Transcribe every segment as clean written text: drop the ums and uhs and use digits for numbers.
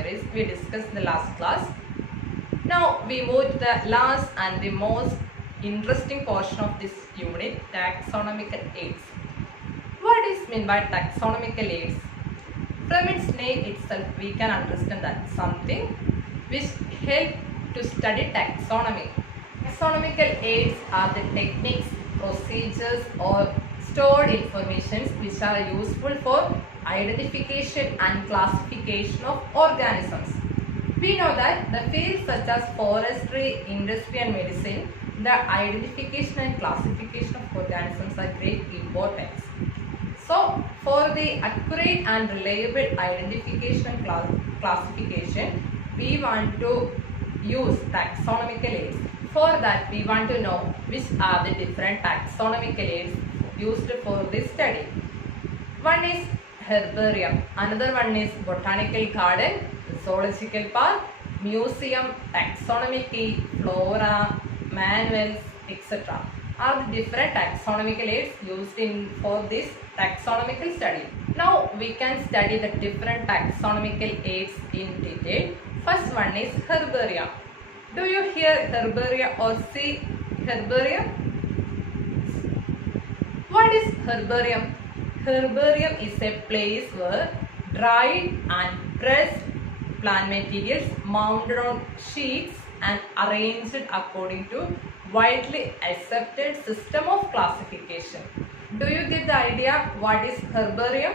categories we discussed in the last class. Now we move to the last and the most interesting portion of this unit, taxonomical aids. What is meant by taxonomical aids? From its name itself, we can understand that something which help to study taxonomy. Taxonomical aids are the techniques, procedures or stored information which are useful for identification and classification of organisms. We know that the fields such as forestry, industry and medicine, the identification and classification of organisms are great importance. So, for the accurate and reliable identification and classification, we want to use taxonomical aids. For that, we want to know which are the different taxonomical aids used for this study. One is herbarium, another one is botanical garden, zoological park, museum, taxonomy key, flora, manuals, etc. are the different taxonomical aids used for this taxonomical study. Now we can study the different taxonomical aids in detail. First one is herbarium. Do you hear herbaria or see herbaria? What is herbarium? Herbarium is a place where dried and pressed plant materials mounted on sheets and arranged according to widely accepted system of classification. Do you get the idea what is herbarium?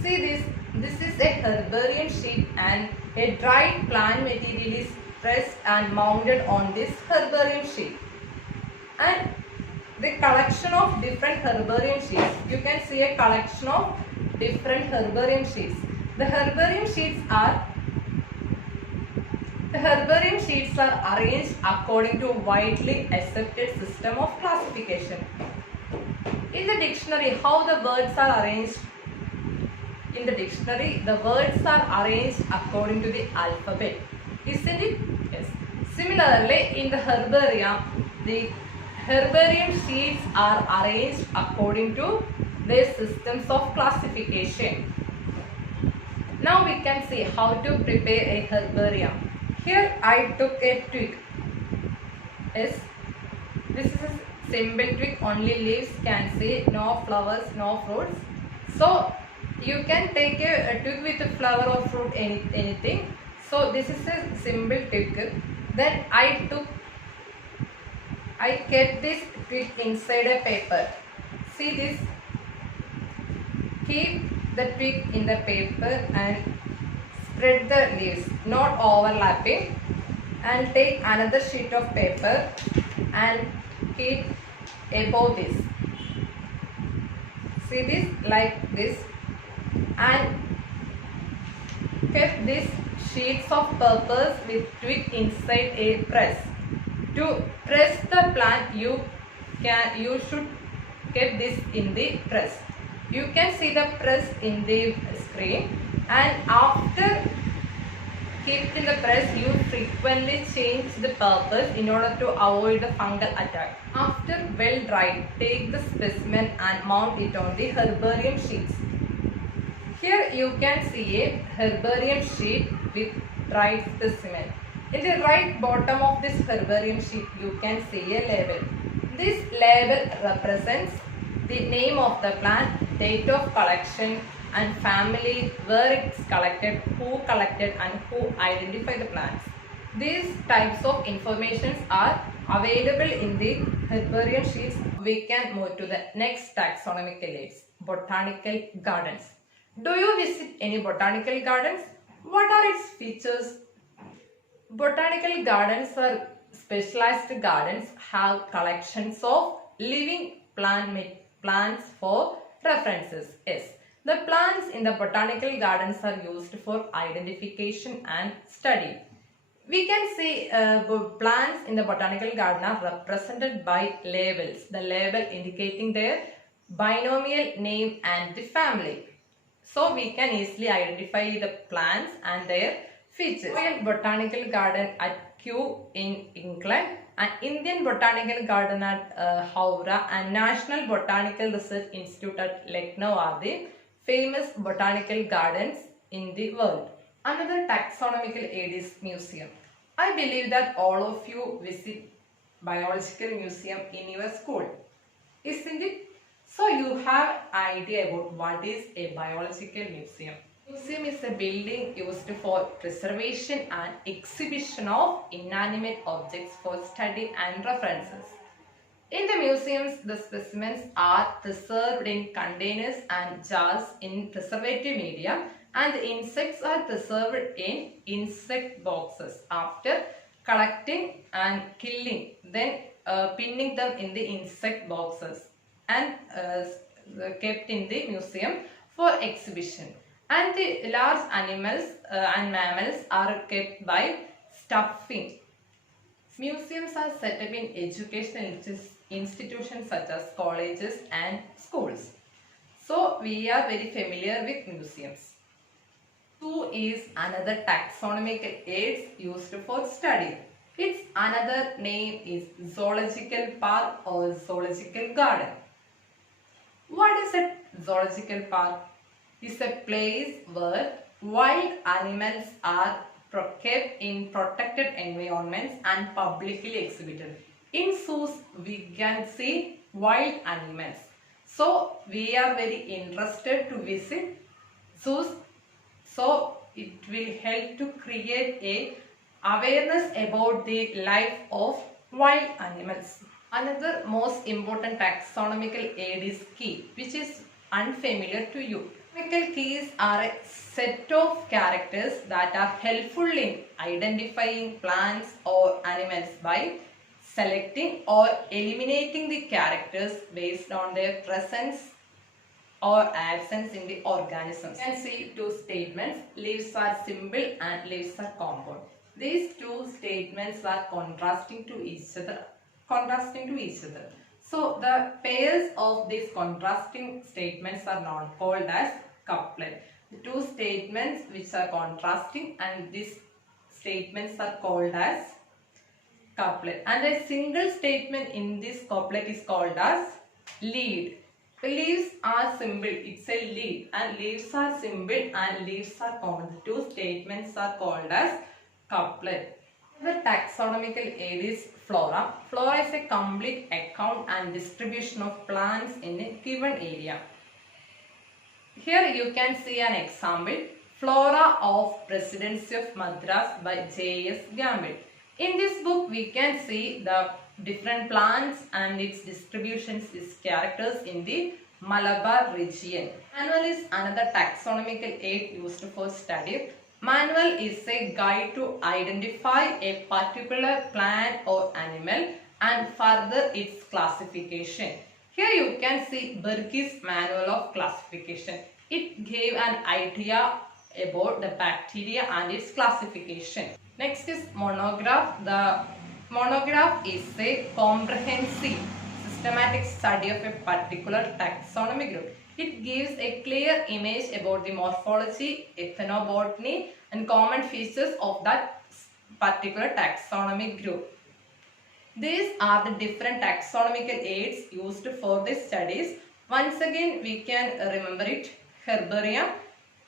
See this. This is a herbarium sheet and a dried plant material is pressed and mounted on this herbarium sheet. And the collection of different herbarium sheets, you can see a collection of different herbarium sheets. The herbarium sheets are arranged according to widely accepted system of classification. In the dictionary, how the words are arranged? In the dictionary, the words are arranged according to the alphabet. Isn't it? Yes. Similarly, in the herbarium, the herbarium sheets are arranged according to their systems of classification. Now we can see how to prepare a herbarium. Here I took a twig. Yes, this is a simple twig, only leaves can see, no flowers, no fruits. So you can take a twig with a flower or fruit, anything. So this is a simple twig. Then I kept this twig inside a paper. See this? Keep the twig in the paper and spread the leaves, not overlapping, and take another sheet of paper and keep above this. See this? Like this. And kept these sheets of paper with twig inside a press. To press the plant, you should keep this in the press. You can see the press in the screen, and after keeping the press, you frequently change the purpose in order to avoid the fungal attack. After well dried, take the specimen and mount it on the herbarium sheets. Here you can see a herbarium sheet with dried specimen. In the right bottom of this herbarium sheet, you can see a label. This label represents the name of the plant, date of collection and family, where it's collected, who collected and who identified the plants. These types of informations are available in the herbarium sheets. We can move to the next taxonomical aids, botanical gardens. Do you visit any botanical gardens? What are its features? Botanical gardens are specialized gardens, have collections of living plants for references. Yes, the plants in the botanical gardens are used for identification and study. We can see plants in the botanical garden are represented by labels. The label indicating their binomial name and the family. So we can easily identify the plants and their features. Royal Botanical Garden at Kew in England, and Indian Botanical Garden at Howrah, and National Botanical Research Institute at Lucknow are the famous botanical gardens in the world. Another taxonomical aid is museum. I believe that all of you visit biological museum in your school, isn't it? So you have idea about what is a biological museum. Museum is a building used for preservation and exhibition of inanimate objects for study and references. In the museums, the specimens are preserved in containers and jars in preservative media, and the insects are preserved in insect boxes after collecting and killing, then pinning them in the insect boxes and kept in the museum for exhibition. And the large animals and mammals are kept by stuffing. Museums are set up in educational institutions such as colleges and schools. So we are very familiar with museums. Zoo is another taxonomical aids used for study. Its another name is zoological park or zoological garden. What is a zoological park? It's a place where wild animals are kept in protected environments and publicly exhibited. In zoos, we can see wild animals. So, we are very interested to visit zoos. So, it will help to create a awareness about the life of wild animals. Another most important taxonomical aid is key, which is unfamiliar to you. Taxonomical keys are a set of characters that are helpful in identifying plants or animals by selecting or eliminating the characters based on their presence or absence in the organisms. You can see two statements, leaves are simple and leaves are compound. These two statements are contrasting to each other. So the pairs of these contrasting statements are now called as couplet. The two statements which are contrasting and these statements are called as couplet. And a single statement in this couplet is called as lead. The leaves are simple, it's a lead, and leaves are simple and leaves are common. The two statements are called as couplet. The taxonomical aid is flora. Flora is a complete account and distribution of plants in a given area. Here you can see an example, Flora of Presidency of Madras by J.S. Gamble. In this book we can see the different plants and its distributions, its characters in the Malabar region. Manual is another taxonomical aid used for study. Manual is a guide to identify a particular plant or animal and further its classification. Here you can see Berkey's Manual of Classification. It gave an idea about the bacteria and its classification. Next is monograph. The monograph is a comprehensive systematic study of a particular taxonomy group. It gives a clear image about the morphology, ethnobotany and common features of that particular taxonomy group. These are the different taxonomical aids used for these studies. Once again we can remember it: herbarium,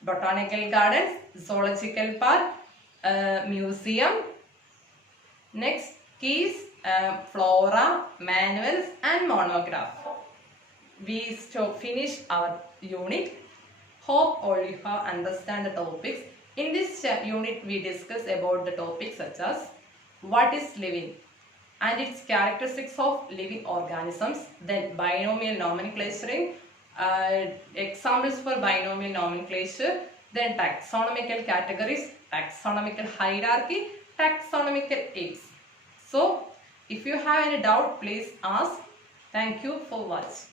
botanical gardens, zoological park, museum. Next, keys, flora, manuals and monograph. We finish our unit. Hope all you have understand the topics. In this unit we discuss about the topics such as what is living and its characteristics of living organisms, then binomial nomenclature, examples for binomial nomenclature, then taxonomical categories, taxonomical hierarchy, taxonomical aids. So, if you have any doubt, please ask. Thank you for watching.